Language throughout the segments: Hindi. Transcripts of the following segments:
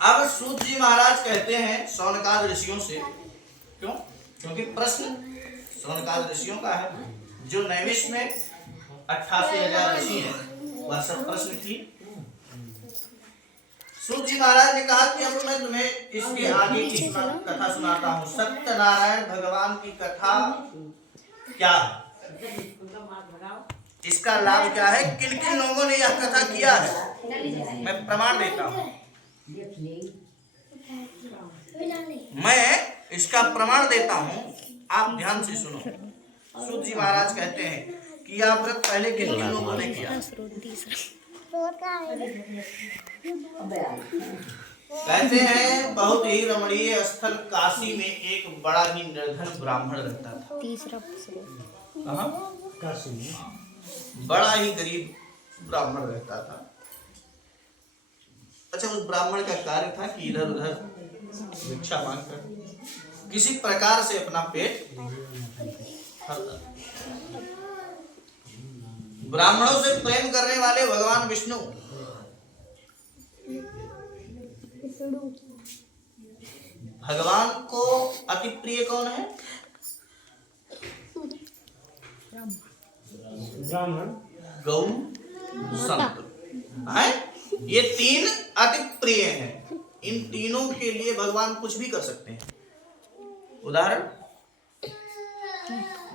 अब सूत जी महाराज कहते हैं शौनकाद ऋषियों से, क्यों? क्योंकि प्रश्न शौनकाद ऋषियों का है, जो नैमिष में 88,000 ऋषि हैं वह सब प्रश्न किए। सूत जी महाराज ने कहा कि अब मैं तुम्हें इसके आगे की कथा सुनाता हूँ। सत्यनारायण भगवान की कथा क्या है, इसका लाभ क्या है, किन किन लोगों ने यह कथा किया है, मैं प्रमाण देता हूँ। मैं इसका प्रमाण देता हूँ, आप ध्यान से सुनो। सूत जी महाराज कहते हैं कि यह व्रत पहले किन किन लोगों ने किया। कहते हैं बहुत ही रमणीय स्थल काशी में एक बड़ा ही निर्धन ब्राह्मण रहता था। काशी में बड़ा ही गरीब ब्राह्मण रहता था। अच्छा, उस ब्राह्मण का कार्य था कि इधर उधर भिक्षा मांगकर किसी प्रकार से अपना पेट भरता। ब्राह्मणों से प्रेम करने वाले भगवान विष्णु भगवान को अति प्रिय कौन है? ब्राह्मण, गौ, संत है। ये तीन अति प्रिय हैं। इन तीनों के लिए भगवान कुछ भी कर सकते हैं। उदाहरण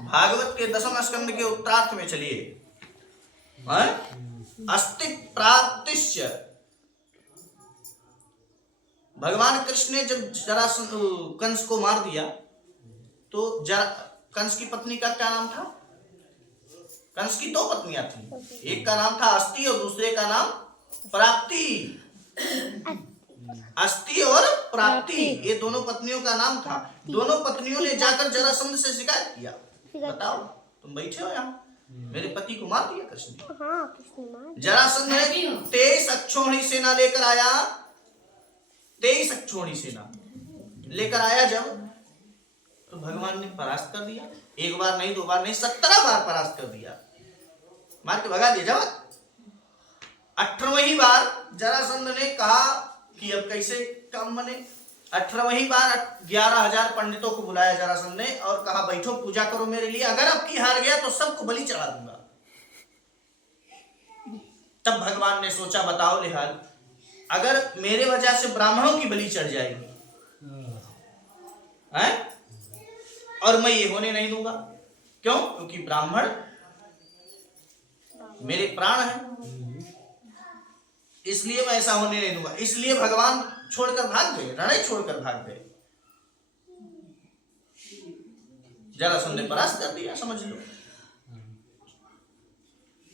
भागवत के 10वें स्कंद के उत्तरार्थ में चलिए, अस्ति प्राप्तिश्च, भगवान कृष्ण ने जब कंस को मार दिया तो कंस की पत्नी का क्या नाम था? कंस की 2 पत्नियां थी, एक का नाम था अस्ति और दूसरे का नाम प्राप्ति। अस्ति और प्राप्ति, ये दोनों पत्नियों का नाम था। दोनों पत्नियों ने जाकर जरासंध से शिकायत किया, बताओ तुम बैठे हो यहाँ, मेरे पति को मार दिया कृष्ण ने। जरासंध ने 23 अक्षौहिणी सेना लेकर आया। 23 अक्षौहिणी सेना लेकर आया जब, तो भगवान ने परास्त कर दिया। 1 बार नहीं, 2 बार नहीं, 17 बार परास्त कर दिया, मार के भगा दिया। जब 18वीं बार जरासंध ने कहा कि अब कैसे काम बने। 18वीं बार 11,000 पंडितों को बुलाया जरासंध ने और कहा बैठो पूजा करो मेरे लिए, अगर अब की हार गया तो सबको बलि चढ़ा दूंगा। तब भगवान ने सोचा बताओ लिहाज, अगर मेरे वजह से ब्राह्मणों की बलि चढ़ जाएगी है? और मैं ये होने नहीं दूंगा। क्यों? क्योंकि ब्राह्मण मेरे प्राण है, इसलिए मैं ऐसा होने नहीं दूंगा। इसलिए भगवान छोड़कर भाग गए, रण छोड़कर भाग गए। जरासंध ने परास्त कर दिया, समझ लो।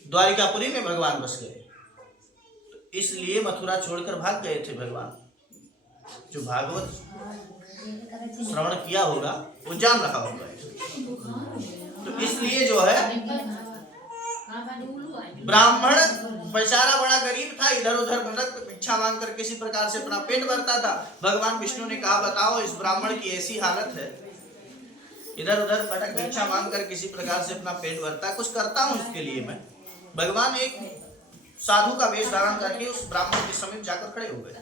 द्वारिकापुरी में भगवान बस गए, तो इसलिए मथुरा छोड़कर भाग गए थे भगवान। जो भागवत श्रवण किया होगा वो जान रहा होगा। तो इसलिए जो है ब्राह्मण बेचारा बड़ा गरीब था, इधर उधर भटक भिक्षा मांगकर किसी प्रकार से अपना पेट भरता था। भगवान विष्णु ने कहा बताओ इस ब्राह्मण की ऐसी हालत है, इधर उधर भटक भिक्षा मांगकर किसी प्रकार से अपना पेट भरता, कुछ करता हूं इसके लिए मैं। भगवान एक साधु का वेश धारण करके उस ब्राह्मण के समीप जाकर खड़े हो गए।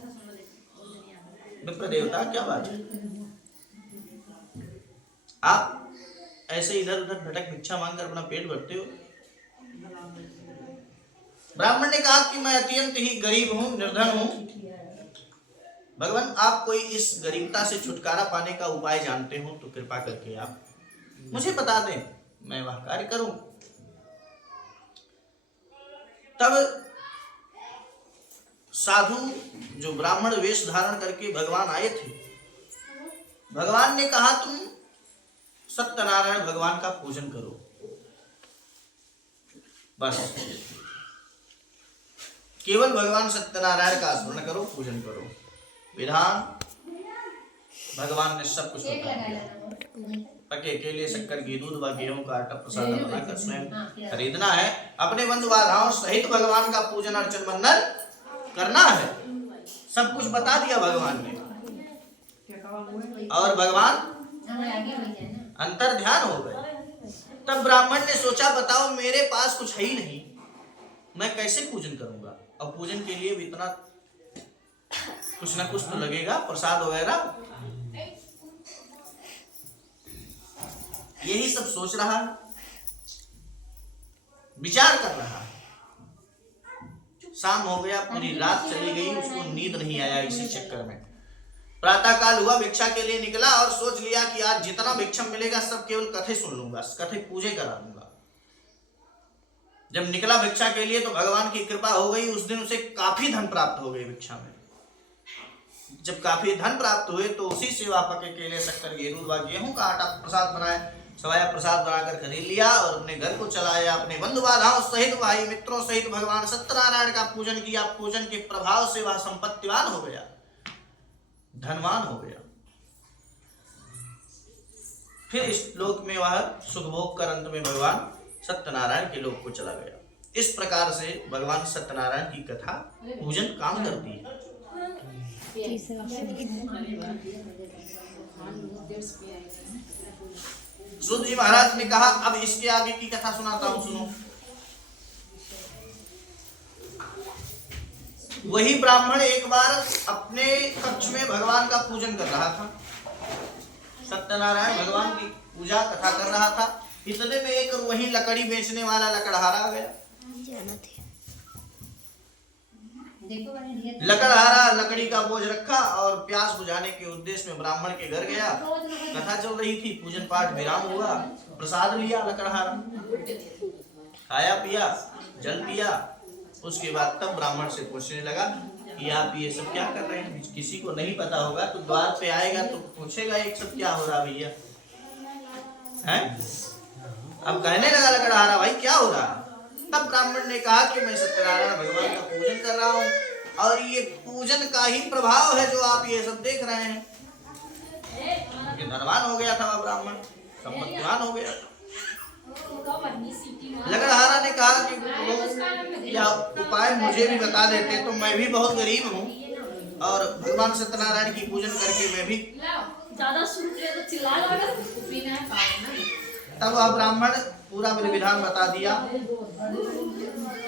विप्र देवता क्या बात है, आप ऐसे इधर उधर भटक भिक्षा मांगकर अपना पेट भरते हो? ब्राह्मण ने कहा कि मैं अत्यंत ही गरीब हूं, निर्धन हूं। भगवान आप कोई इस गरीबता से छुटकारा पाने का उपाय जानते हो तो कृपा करके आप मुझे बता दें, मैं वह कार्य करूं। तब साधु जो ब्राह्मण वेश धारण करके भगवान आए थे, भगवान ने कहा तुम सत्यनारायण भगवान का पूजन करो, बस केवल भगवान सत्यनारायण का स्मरण करो, पूजन करो। विधान भगवान ने सब कुछ बता दिया। पके केले, शक्कर की दूध व गेहूं का आटा प्रसाद बनाकर स्वयं खरीदना है। अपने बंधु बांधवों सहित भगवान का पूजन अर्चन वंदन करना है। सब कुछ बता दिया भगवान ने। और भगवान अंतर ध्यान हो गए। तब ब्राह्मण ने सोचा बताओ मेरे पास कुछ है ही नहीं, मैं कैसे पूजन करूंगा। और पूजन के लिए भी इतना कुछ ना कुछ तो लगेगा, प्रसाद वगैरह। यही सब सोच रहा है, विचार कर रहा है। शाम हो गया, पूरी रात चली गई, उसको नींद नहीं आया। इसी चक्कर में प्रातः काल हुआ, भिक्षा के लिए निकला और सोच लिया कि आज जितना भिक्षा मिलेगा सब केवल कथे सुन लूंगा, कथे पूजे करा लूंगा। जब निकला भिक्षा के लिए तो भगवान की कृपा हो गई, उस दिन उसे काफी धन प्राप्त हो गई भिक्षा में। जब काफी धन प्राप्त हुए तो उसी सेवा पके केले शक्कर गेहूं व गेहूं का आटा प्रसाद बनाए, सवाया प्रसाद बनाकर खरीद लिया और अपने घर को चलाया। अपने बंधु बांधवों सहित, भाई मित्रों सहित भगवान सत्यनारायण का पूजन किया। पूजन के प्रभाव से वह संपत्तिवान हो गया, धनवान हो गया। फिर इस लोक में वह सुख भोग कर अंत में भगवान सत्यनारायण के लोक को चला गया। इस प्रकार से भगवान सत्यनारायण की कथा पूजन काम करती है। सूत जी महाराज ने कहा, अब इसके आगे की कथा सुनाता हूं, सुनो। वही ब्राह्मण एक बार अपने कक्ष में भगवान का पूजन कर रहा था। सत्यनारायण भगवान की पूजा कथा कर रहा था। इतने में एक वही लकड़ी बेचने वाला लकड़हारा आ गया। लकड़हारा लकड़ी का बोझ रखा और प्यास बुझाने के उद्देश्य में ब्राह्मण के घर गया। कथा चल रही थी, पूजन पाठ विराम हुआ, प्रसाद लिया लकड़हारा, खाया पिया, जल पिया। उसके बाद तब ब्राह्मण से पूछने लगा कि आप ये सब क्या कर रहे हैं। किसी को नहीं पता होगा तो द्वार पे आएगा तो पूछेगा एक सब क्या हो रहा भैया है। अब कहने लगा लकड़हारा, भाई क्या हो रहा है। तब ब्राह्मण ने कहा कि मैं सत्यनारायण भगवान का पूजन कर रहा हूँ और ये पूजन का ही प्रभाव है जो आप ये सब देख रहे हैं। धनवान हो गया था वह ब्राह्मण, संपत्तिवान हो गया। लकड़हारा ने कहा कि या उपाय मुझे भी बता देते तो मैं भी बहुत गरीब हूँ और भगवान सत्यनारायण की पूजन करके मैं भी। तब वह ब्राह्मण पूरा विधान बता दिया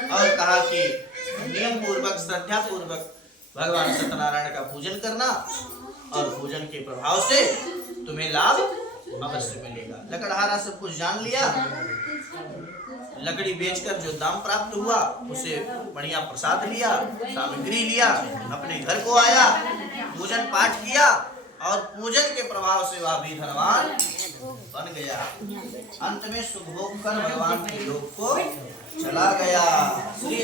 और कहा कि नियम पूर्वक, श्रद्धा पूर्वक भगवान सत्यनारायण का पूजन करना और पूजन के प्रभाव से तुम्हें लाभ अवश्य मिलेगा। लकड़हारा सब कुछ जान लिया। लकड़ी बेचकर जो दाम प्राप्त हुआ उसे बढ़िया प्रसाद लिया, सामग्री लिया, अपने घर को आया, पूजन पाठ किया और पूजन के प्रभाव से वह भी धनवान बन गया। अंत में सुख भोग कर भगवान के लोक को चला गया। श्री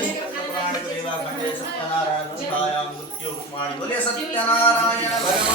सत्यनारायण बोले सत्यनारायण भगवान